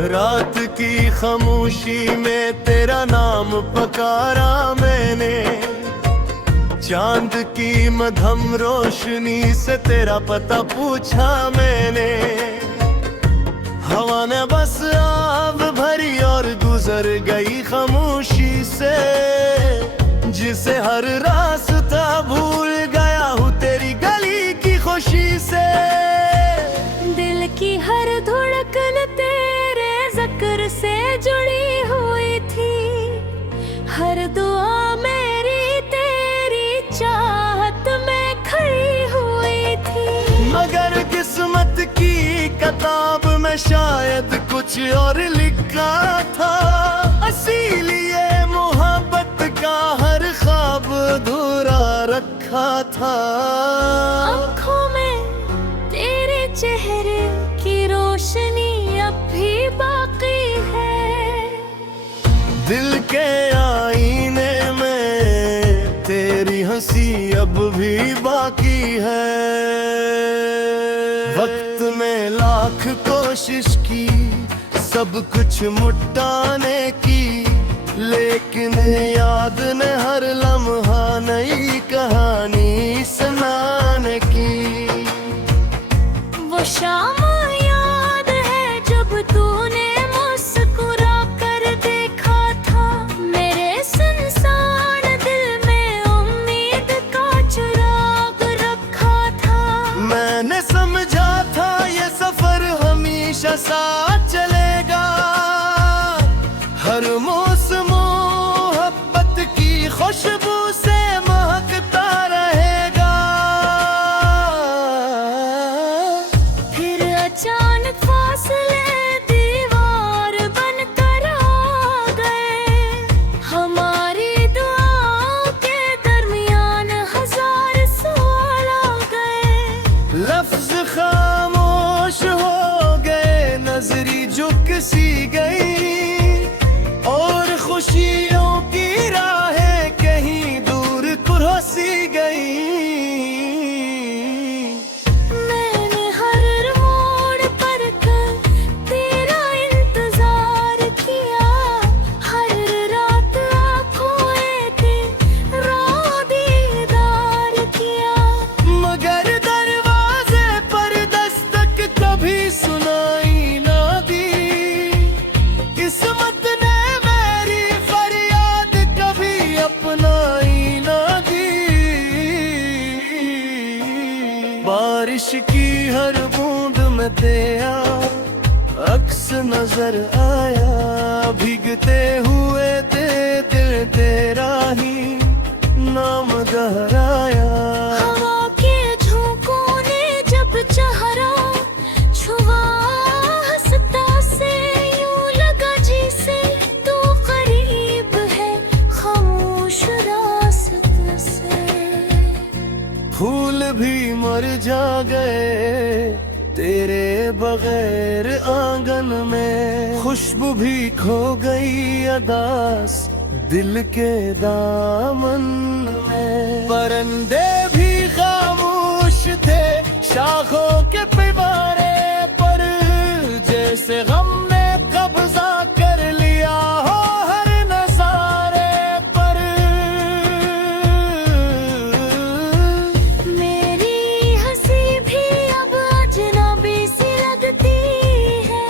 रात की खामोशी में तेरा नाम पकारा मैंने, चांद की मधम रोशनी से तेरा पता पूछा मैंने। हवा ने बस आग भरी और गुजर गई खामोशी से, जिसे हर रास्ता भूल गया हूँ तेरी गली की खुशी से। दिल की हर धड़कन तेरे जिक्र से जुड़ी हुई थी, हर दुआ मेरी तेरी चाहत में खड़ी हुई थी। मगर किस्मत की किताब में शायद कुछ और लिखा था, इसीलिए मोहब्बत का हर ख्वाब अधूरा रखा था। आँखों में तेरे चेहरे की रोशनी अब भी बाकी है, दिल के आईने में तेरी हंसी अब भी बाकी है। वक्त में लाख कोशिश की सब कुछ मुटाने की, लेकिन याद ने हर लम्हा नई कहानी सुनाने की। वो शाम याद है जब तूने मुस्कुरा कर देखा था, मेरे सुनसान दिल में उम्मीद का चिराग रखा था। मैंने समझा था ये सफर हमेशा साथ चलेगा, हर मौसम मोहब्बत की खुशबू से महकता रहेगा। फिर अचानक फासले दीवार बनकर आ गए, हमारी दुआओं के दरमियान हजार सवाल आ गए। लफ्ज खामोश हो गए, नजरी झुक सी गई, और खुशियों की राहें कहीं दूर कुर्सी गई। मैंने हर मोड़ पर कर तेरा इंतजार किया, हर रात आँखों तेरा दीदार किया। मगर दरवाजे पर दस्तक कभी सुनाई ना दी, किस्मत ने मेरी फरियाद कभी अपनाई ना दी। बारिश की हर बूंद में तेरा अक्स नजर आया, भीगते हुए दिल तेरा ही नाम गहराया। हवा के झोंकों ने जब चेहरा छुआ, हंसता से यूं लगा जैसे तू करीब है खामोश रास्ते से। फूल भी मर जा गए तेरे बगैर आंगन में, खुशबू भी खो गई अदास दिल के दामन में। परिंदे भी खामोश थे शाखों के पिवारे पर, जैसे गम ने कब्जा कर लिया हो हर नजारे पर। मेरी हंसी भी अब अजनबी सी लगती है,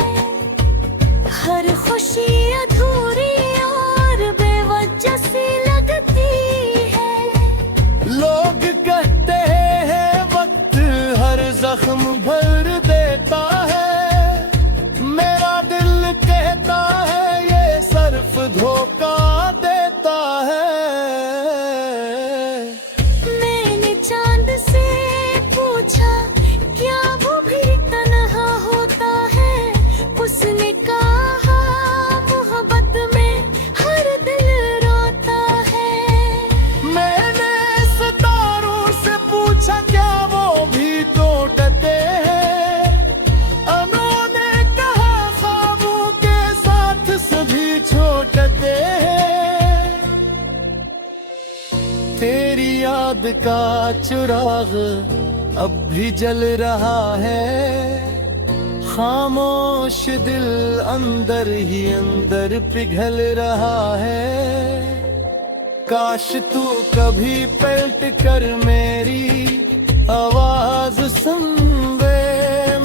हर खुशी अधूरी और बेवजह सी लगती है। लोग कहते हैं वक्त हर जख्म भर देता है, मेरा दिल कहता है ये सिर्फ धोखा देता है। मैंने चांद से पूछा क्या वो भी तन्हा होता है, उसने कहा मोहब्बत में हर दिल रोता है। मैंने सितारों से पूछा क्या वो भी टूटते हैं, उन्होंने कहा ख्वाबों के साथ सभी छोटते हैं। तेरी याद का चिराग अब भी जल रहा है, खामोश दिल अंदर ही अंदर पिघल रहा है। काश तू कभी पलट कर मेरी आवाज सुन दे,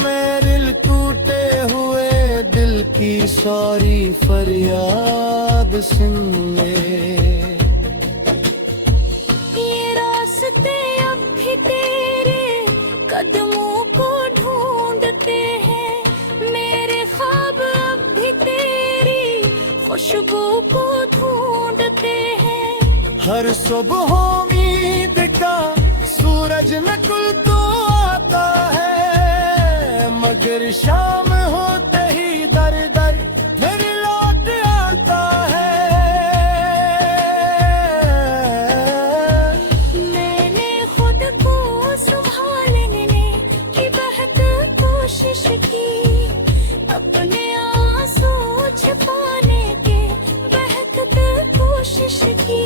मेरे दिल टूटे हुए दिल की सारी फरियाद सुन ले। ये रास्ते अब भी तेरे कदमों को ढूंढते हैं, मेरे ख्वाब अब भी तेरी खुशबू को ढूंढते हैं। हर सुबह उम्मीद का सूरज नकुल तो आता है, मगर शाम होते ही दर दर फिर लौट आता है। मैंने खुद को संभालने की बहुत कोशिश की, अपने आंसू छिपाने की बहुत कोशिश की,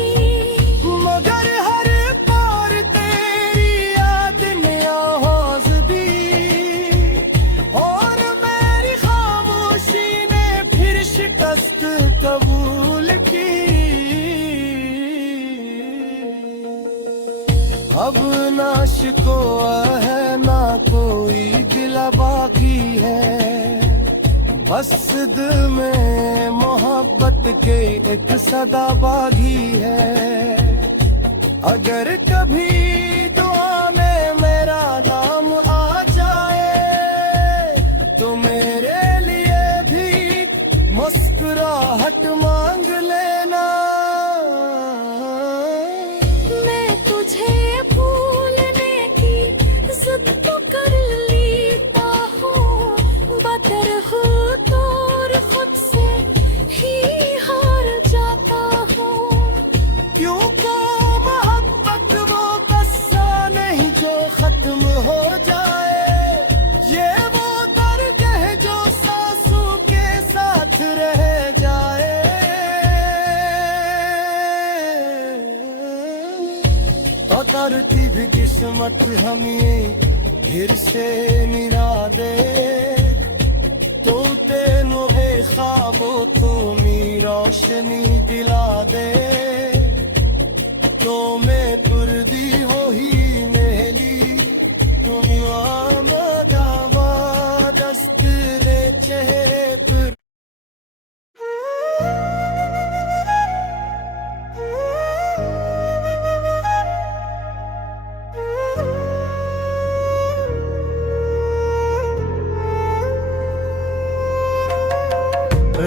मगर हर बार तेरी याद ने आवाज दी और मेरी खामोशी ने फिर शिकस्त कबूल की। अब ना शिकवा है ना कोई गिला बाकी है, बस दिल में मोहब्बत के एक सदा बागी है। अगर कभी दुआ में मेरा नाम आ जाए तो मेरे लिए भी मुस्कुराहट मांग लेना। मैं तुझे भूलने की जिद तो कर लेता हूँ, बदर हो तो खुद से ही हार जाता हूँ। क्यों को मोहब्बत वो कस्सा नहीं जो खत्म हो जाए, ये वो दर्द है जो सांसों के साथ रह जाए। उतरती भी किस्मत हमें फिर से मिला दे, तो तेनों है ख्वाबों तुम्हें रोशनी दिला दे। तो मैं पुरदी हो ही मेली तुम आमदावा दस्त रे चेहरे पर।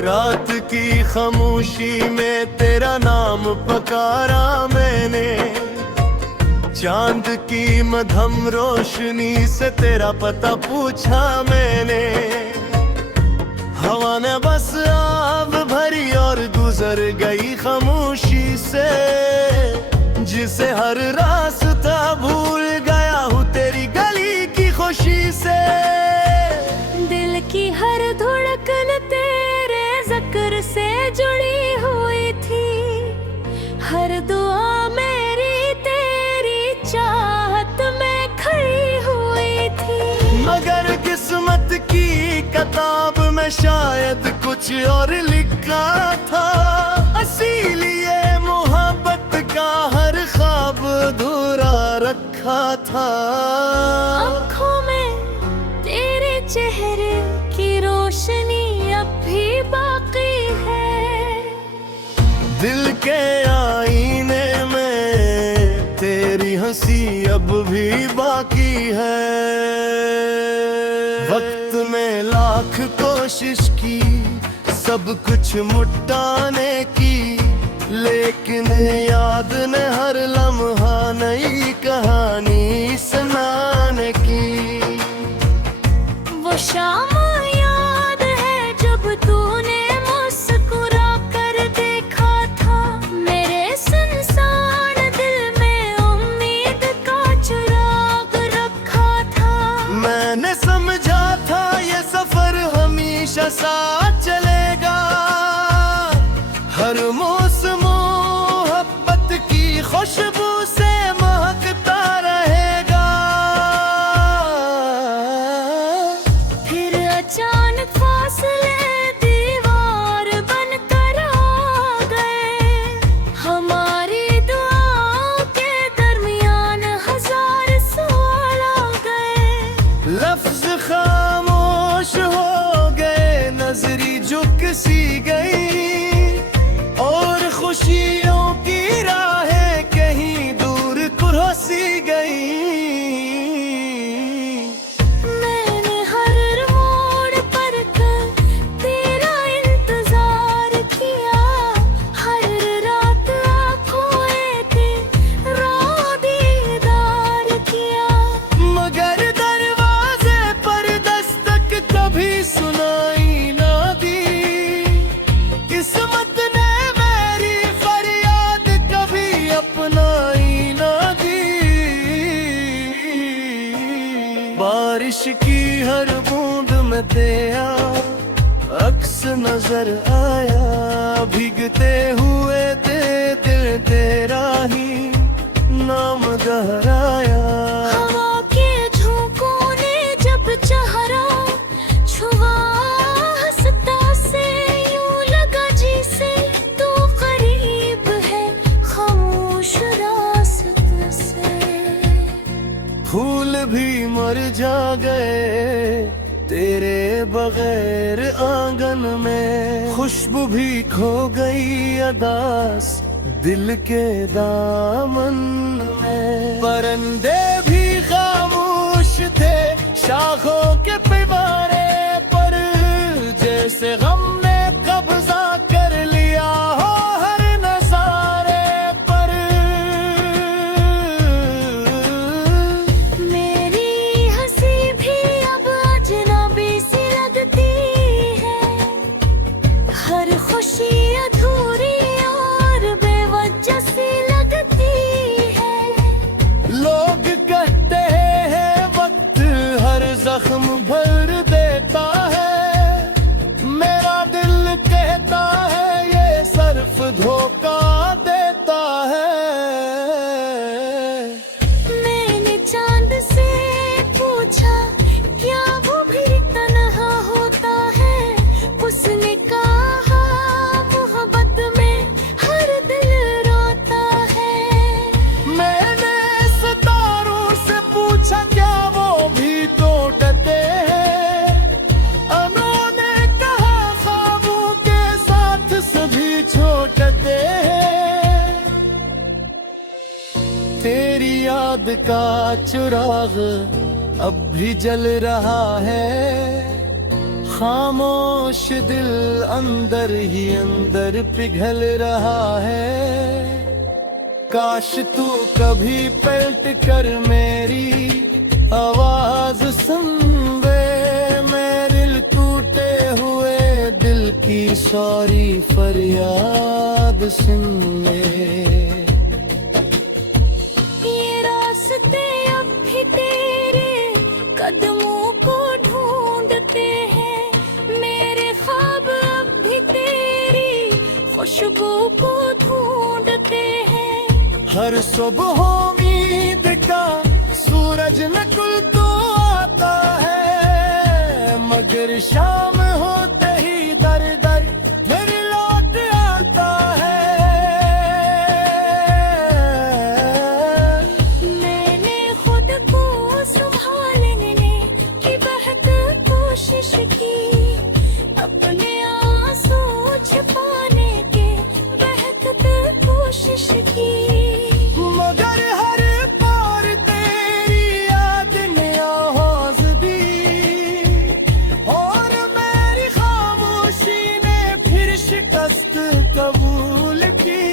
रात की खामोशी में तेरा नाम पकारा मैंने, चांद की मधम रोशनी से तेरा पता पूछा मैंने। हवा ने बस आग भरी और गुजर गई खामोशी से, जिसे हर रास्ता भूल गया हूँ तेरी गली की खुशी से। दिल की हर धड़कन तेरे जिक्र से जुड़ी हुई थी, हर दुआ मेरी तेरी चाहत में खड़ी हुई थी। मगर किस्मत की किताब में शायद कुछ और लिखा था, इसीलिए मोहब्बत का हर ख्वाब अधूरा रखा था। आँखों में तेरे चेहरे की रोशनी अब भी बाकी है, दिल के आईने में तेरी हंसी अब भी बाकी है। वक्त में लाख कोशिश की सब कुछ मुटाने की, लेकिन याद ने हर लम्हा नई कहानी सुनाने की। वो शाम याद है जब तूने मुस्कुरा कर देखा था, मेरे सुनसान दिल में उम्मीद का चिराग रखा था। मैंने समझा था ये सफर हमेशा साथ चलेगा, हर मौसम मोहब्बत की खुशबू से महकता रहेगा। नजर आया, भीगते हुए दिल तेरा ही नाम दोहराया। हवा के झोंकों ने जब चेहरा छुआ, हंसता से यूं लगा जैसे तू करीब है खामोश रास्ते से। फूल भी मर जा गए तेरे बगैर आंगन में, खुशबू भी खो गई अदास दिल के दामन में। परिंदे भी खामोश थे शाखों के पिवारे पर, जैसे गम ने कब्जा कर लिया हो हर नजारे पर। मेरी हंसी भी अब अजनबी सी लगती है, हर खुशी अधूरी और बेवजह सी लगती है। लोग कहते हैं वक्त हर जख्म भर देता है, मेरा दिल कहता है ये सिर्फ धोखा देता है। मैंने चांद से पूछा क्या वो भी तन्हा होता है, उसने कहा मोहब्बत में हर दिल रोता है। मैंने सितारों से पूछा क्या वो भी टूटते हैं, उन्होंने कहा ख्वाबों के साथ सभी छोटते हैं। तेरी याद का चिराग अब भी जल रहा है, खामोश दिल अंदर ही अंदर पिघल रहा है। काश तू कभी पलट कर मेरी आवाज सुन वे, मेरे दिल टूटे हुए दिल की सारी फरियाद सुन ले। ये रास्ते अब भी तेरे कदमों को ढूंढते हैं, मेरे ख्वाब अब भी तेरी खुशबू को ढूंढते हैं। हर सुबह उम्मीद का सूरज निकल तो आता है, मगर शाम होते ही दर दर फिर लौट आता है। मैंने खुद को संभालने की बहुत कोशिश की, अपने आंसू छिपाने की बहुत कोशिश की। मगर हर बार तेरी याद ने आवाज दी, और मेरी खामोशी ने फिर शिकस्त कबूल की।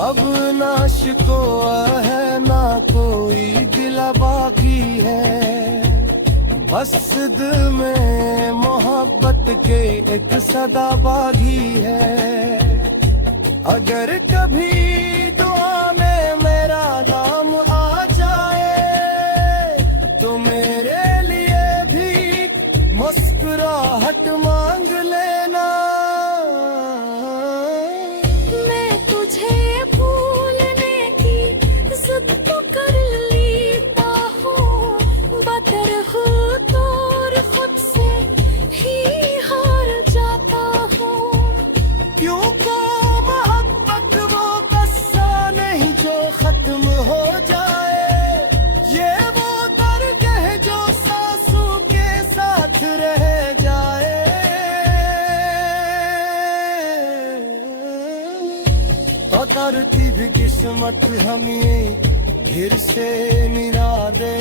अब ना शिकवा है ना कोई गिला बाकी है, बस दिल में मोहब्बत के एक सदा बागी है। अगर कभी दुआ में मेरा नाम आ जाए, तो मेरे लिए भी मुस्कुराहट मांग लेना। मैं तुझे भूलने की जिद तो कर लेता हूँ, बदर हो तो और खुद से ही हार जाता हूँ। क्यों को मोहब्बत वो कस्सा नहीं जो खत्म हो जाए, ये वो दर्द है जो सांसों के साथ रह जाए। उतरती भी किस्मत हमें फिर से मिला दे,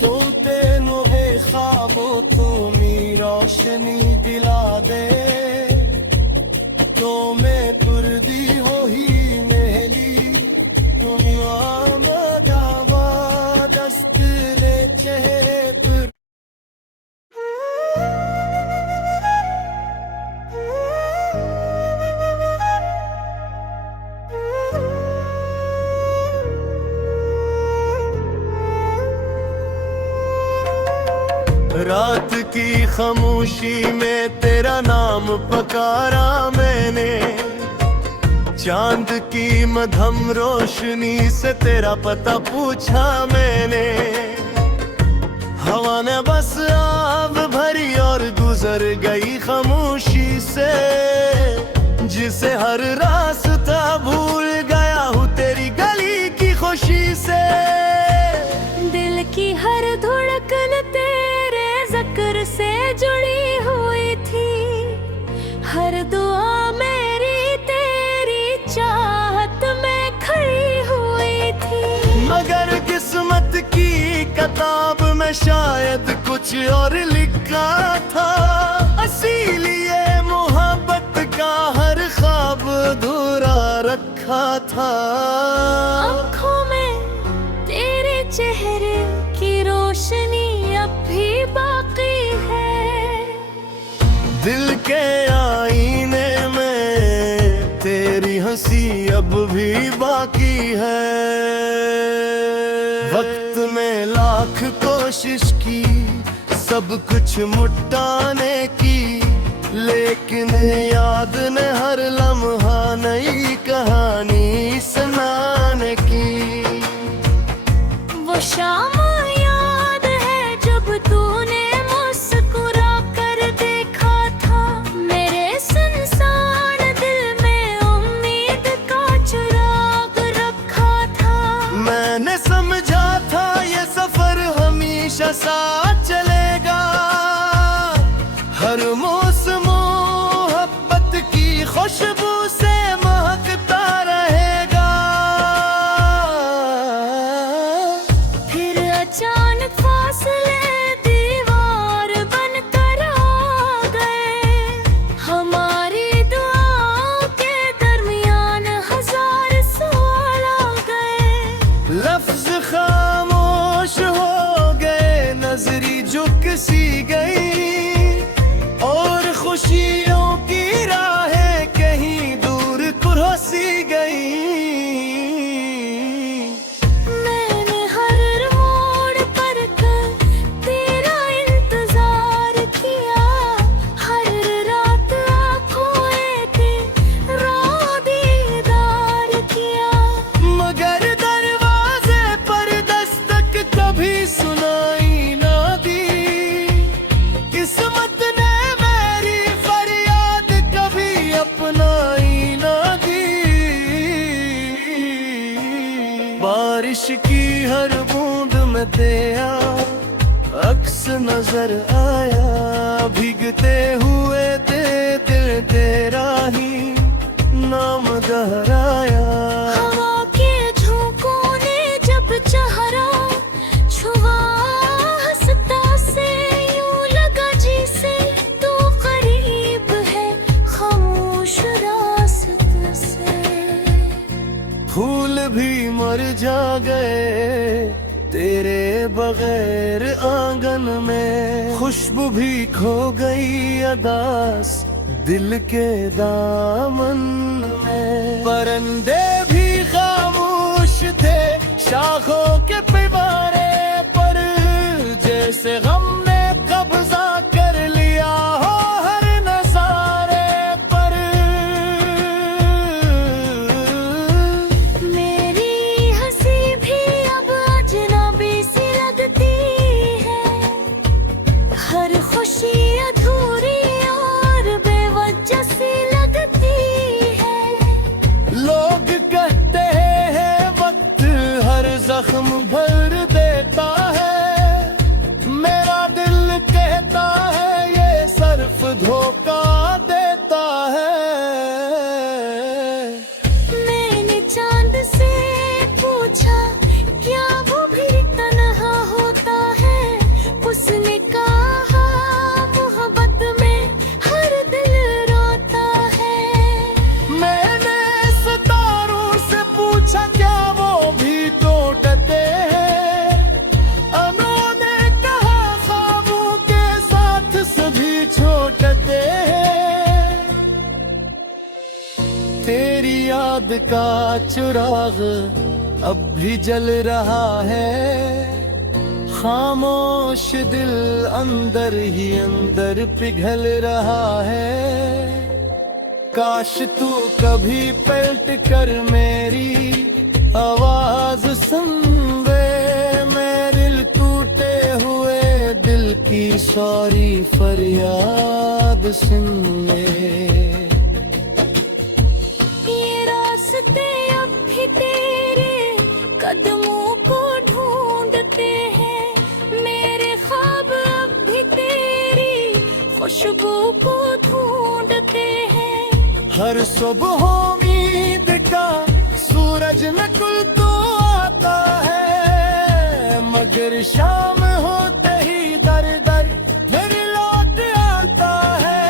तो तेनों है ख्वाबों तो मेरी रोशनी दिला दे। तो मैं पुरदी हो ही मेली तुम आमदावा दस्त ले चेहरे पर। रात की खामोशी में तेरा नाम पकारा मैंने, चांद की मधम रोशनी से तेरा पता पूछा मैंने। हवा ने बस आग भरी और गुजर गई खामोशी से, जिसे हर रास्ता भूल गया हूँ तेरी गली की खुशी से। दिल की हर धड़कन तेरे जिक्र से जुड़ी हुई थी, हर दुआ मेरी तेरी चाहत में खड़ी हुई थी। मगर किस्मत की किताब में शायद कुछ और लिखा था, इसीलिए मोहब्बत का हर ख्वाब अधूरा रखा था। आँखों में तेरे चेहरे की रोशनी अब भी बाकी है, दिल के आईने में तेरी हंसी अब भी बाकी है। वक्त में लाख कोशिश की सब कुछ मुटाने की, लेकिन याद ने हर लम्हा नई कहानी सुनाने की। वो शाम याद है जब तूने मुस्कुरा कर देखा था, मेरे सुनसान दिल में उम्मीद का चिराग रखा था। मैंने समझा था ये सफर हमेशा साथ चलेगा, हर मौसम मोहब्बत की खुशबू से महकता रहेगा। फिर अचानक फासले दीवार बनकर आ गए, हमारी दुआओं के दरमियान हजार सवाल आ गए। लफ्ज खामोश हो गए, नजरी झुक सी गई, और खुशियों की राहें कहीं दूर कुर्सी गई। मैंने हर मोड़ पर कर तेरा इंतजार किया, हर रात आँखों तेरा दीदार किया। मगर दरवाजे पर दस्तक कभी सुनाई ना दी, किस्मत ने मेरी फरियाद कभी अपनाई ना दी। बारिश की हर बूंद में तेरा अक्स नजर आया, भीगते हुए दिल तेरा ही नाम गहराया। हवा के झोंकों ने जब चेहरा छुआ, हंसता से यूं लगा जैसे तू करीब है खामोश रास्ते से। फूल भी मर जा गए तेरे बगैर आंगन में, खुशबू भी खो गई अदास दिल के दामन में। परिंदे भी खामोश थे शाखों के पिबारे पर, जैसे गम ने कब्जा कर लिया हो हर नजारे पर। मेरी हंसी भी अब अजनबी सी लगती है, हर खुशी अधूरी और बेवजह सी लगती है। लोग कहते हैं वक्त हर जख्म भर देता है, मेरा दिल कहता है ये सिर्फ धोखा देता है। मैंने चांद से पूछा क्या वो भी तन्हा होता है, उसने कहा मोहब्बत में हर दिल रोता है। मैंने सितारों से पूछा क्या वो भी टूटते हैं, उन्होंने कहा ख्वाबों के साथ सभी छोटते हैं। तेरी याद का चिराग अब भी जल रहा है, खामोश दिल अंदर ही अंदर पिघल रहा है। काश तू कभी पलट कर मेरी आवाज सुन दे। मेरे दिल टूटे हुए दिल की सारी फरियाद सुन ले। ये रास्ते अब भी तेरे कदमों को ढूंढते हैं। मेरे ख्वाब अब भी तेरी खुशबू को ढूंढते हैं। हर सुबह उम्मीद का सूरज नकुल तो आता है, मगर शाम होते ही दर दर फिर लौट आता है।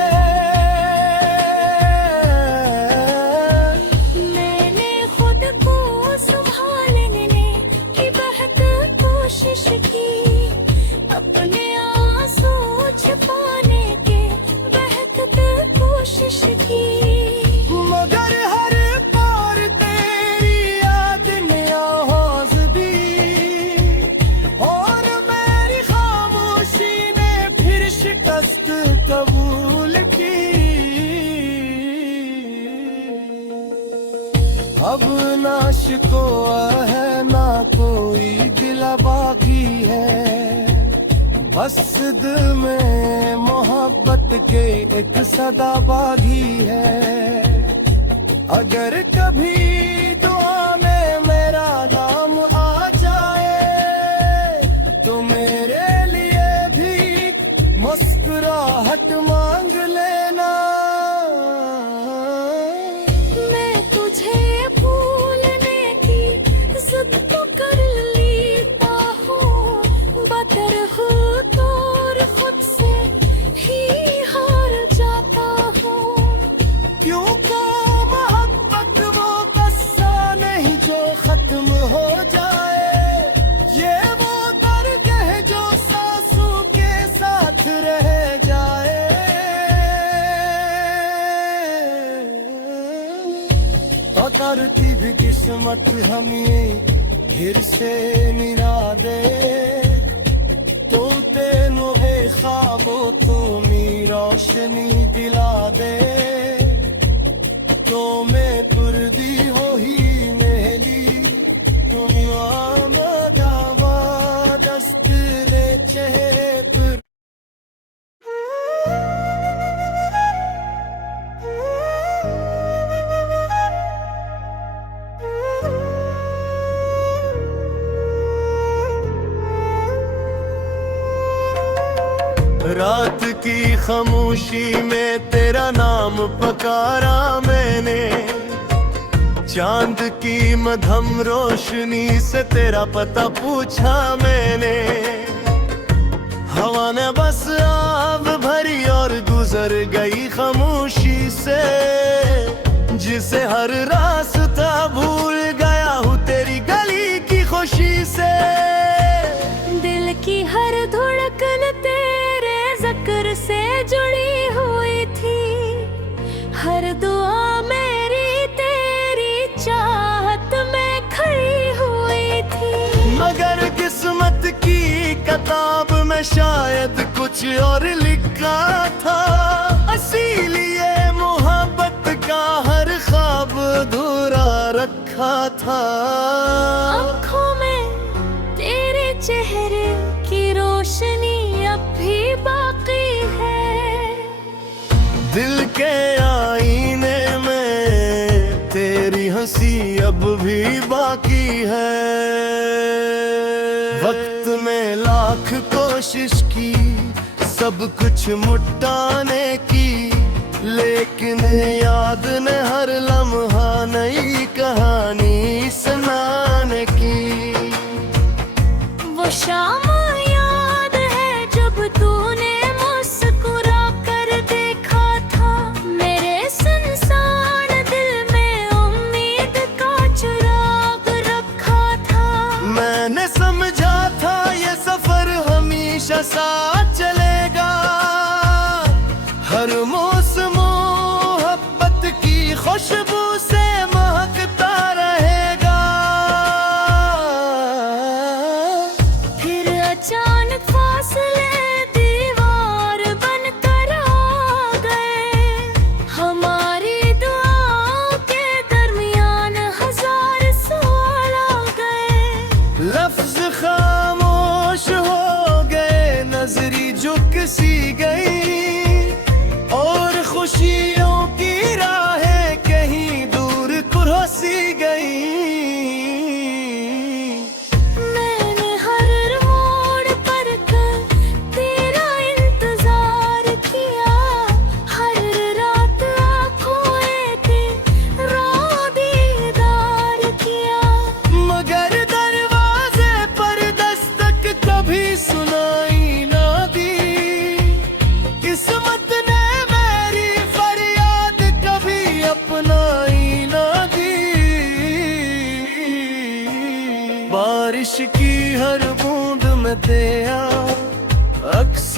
मैंने खुद को संभालने की बहुत कोशिश की, अपने आंसू छुपाने की बहुत कोशिश की। मगर हर बार तेरी याद ने आवाज दी और मेरी खामोशी ने फिर शिकस्त कबूल की। अब ना शिकवा है ना कोई गिला बाकी है, बस दिल में मोहब्बत के एक सदा बागी है। अगर कभी दुआ में मेरा नाम आ जाए तो मेरे लिए भी मुस्कुराहट मांग लेना। मैं तुझे भूलने की जिद तो कर लेता हूँ, बदरह तौर खुद से ही हार जाता हूँ। क्यों को मोहब्बत वो कस्सा नहीं जो खत्म हो जाए, ये वो दर्द है जो सांसों के साथ रह जाए। करती भी किस्मत हमें फिर से मिला दे, तो तेनों है ख्वाबों तो मेरी रोशनी दिला दे। तो मैं पुरदी हो ही मेली तुम आमदावा दस्त रे चेहरे पर। रात की खामोशी में तेरा नाम पकारा मैंने, चांद की मधम रोशनी से तेरा पता पूछा मैंने। हवा ने बस आग भरी और गुजर गई खामोशी से, जिसे हर रास्ता भूल गया हूँ तेरी गली की खुशी से। दिल की हर धड़कन तेरे जिक्र से जुड़ी हुई थी, हर दुआ मेरी तेरी चाहत में खड़ी हुई थी। मगर किस्मत की किताब में शायद कुछ और लिखा था, इसीलिए मोहब्बत का हर ख्वाब अधूरा रखा था। आँखों में तेरे चेहरे की रोशनी अब भी बाकी है, दिल के आईने में तेरी हंसी अब भी बाकी है। वक्त में लाख कोशिश की सब कुछ मुटाने की, लेकिन याद ने हर लम्हा नई कहानी सुनाने की। वो शाम याद है जब तूने मुस्कुरा कर देखा था, मेरे सुनसान दिल में उम्मीद का चिराग रखा था। मैंने समझा था ये सफर हमेशा साथ चलेगा, हर मौसम मोहब्बत की खुशबू से महकता रहेगा।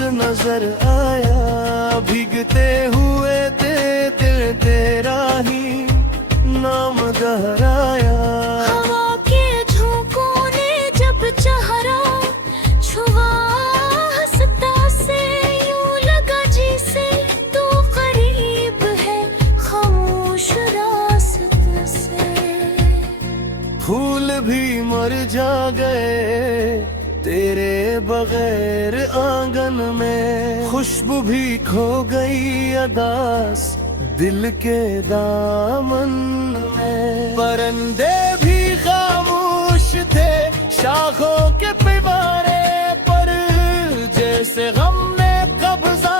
नजर आया, भीगते हुए दिल तेरा ही नाम गहराया। हवा के झोंकों ने जब चेहरा छुआ, हंसता से यूं लगा जैसे तू करीब है खामोश रास्ते से। फूल भी मर जा गए तेरे बगैर आंगन में, खुशबू भी खो गई अदास दिल के दामन में। परिंदे भी खामोश थे शाखों के पिवारे पर, जैसे गम ने कब्जा